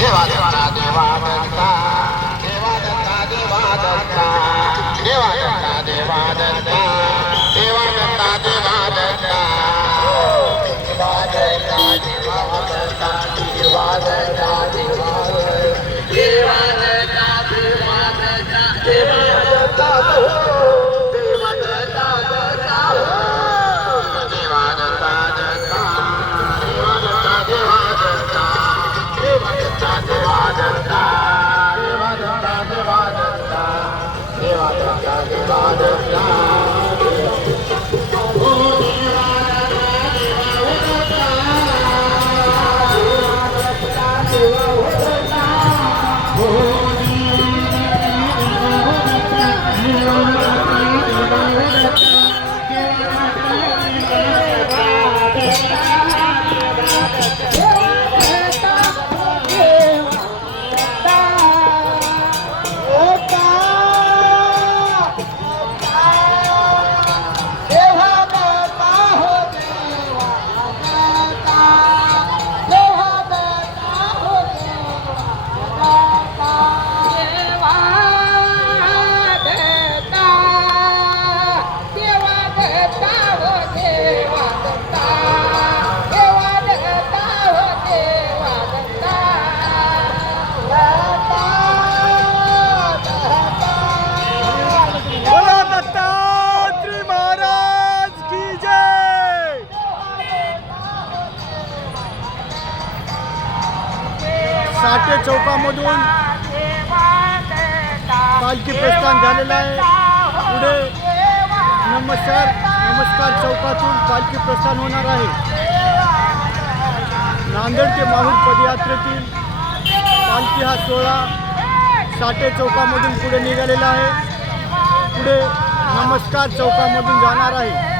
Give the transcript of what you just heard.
देवा दत्ता देवा दत्ता देवा दत्ता देवा दत्ता देवा दत्ता देवा दत्ता देवा दत्ता देवा दत्ता देवा दत्ता देवा दत्ता देवा दत्ता देवा देवा दत्ता देवा दत्ता देवा साठे चौकामधून पालखी प्रस्थान झालेलं आहे. पुढे नमस्कार नमस्कार चौकातून पालखी प्रस्थान होणार आहे. नांदेड ते माहूर पदयात्रेतील पालखी हा सोहळा साठे चौकामधून पुढे निघालेला आहे. पुढे नमस्कार चौकामधून जाणार आहे.